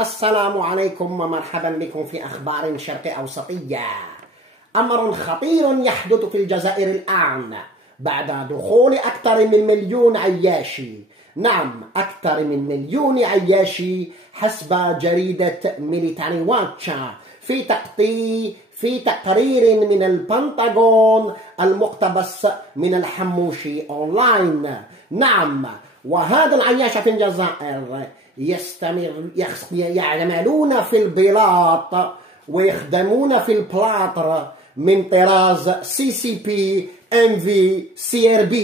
السلام عليكم ومرحبا بكم في أخبار شرق أوسطية. أمر خطير يحدث في الجزائر الآن بعد دخول أكثر من 1,000,000 عياشي. نعم، أكثر من 1,000,000 عياشي حسب جريدة ميليتاري واتش في تقرير من البنتاغون المقتبس من الحموشي أونلاين. نعم، وهذا العياش في الجزائر يعملون في البلاط ويخدمون في البلاطر من طراز CCP MV CRB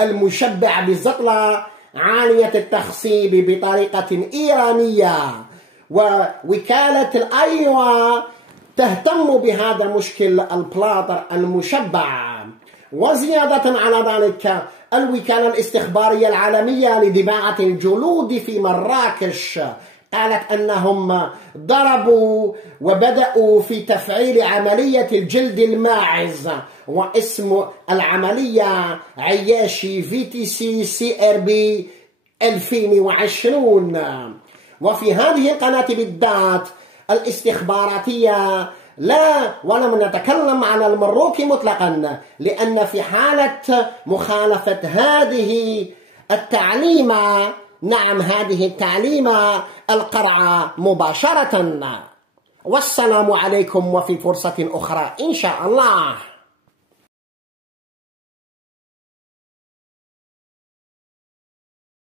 المشبع بزطلة عالية التخصيب بطريقة إيرانية. ووكالة الأيوة تهتم بهذا المشكل البلاطر المشبع. وزيادة على ذلك، الوكالة الاستخبارية العالمية لطباعة الجلود في مراكش قالت أنهم ضربوا وبدأوا في تفعيل عملية الجلد الماعز، واسم العملية عياشي VTC CRB 2020. وفي هذه القناة بالذات الاستخباراتية ولم نتكلم عن المروك مطلقا، لأن في حالة مخالفة هذه التعليمة، نعم هذه التعليمة، القرع مباشرة. والسلام عليكم، وفي فرصة أخرى إن شاء الله.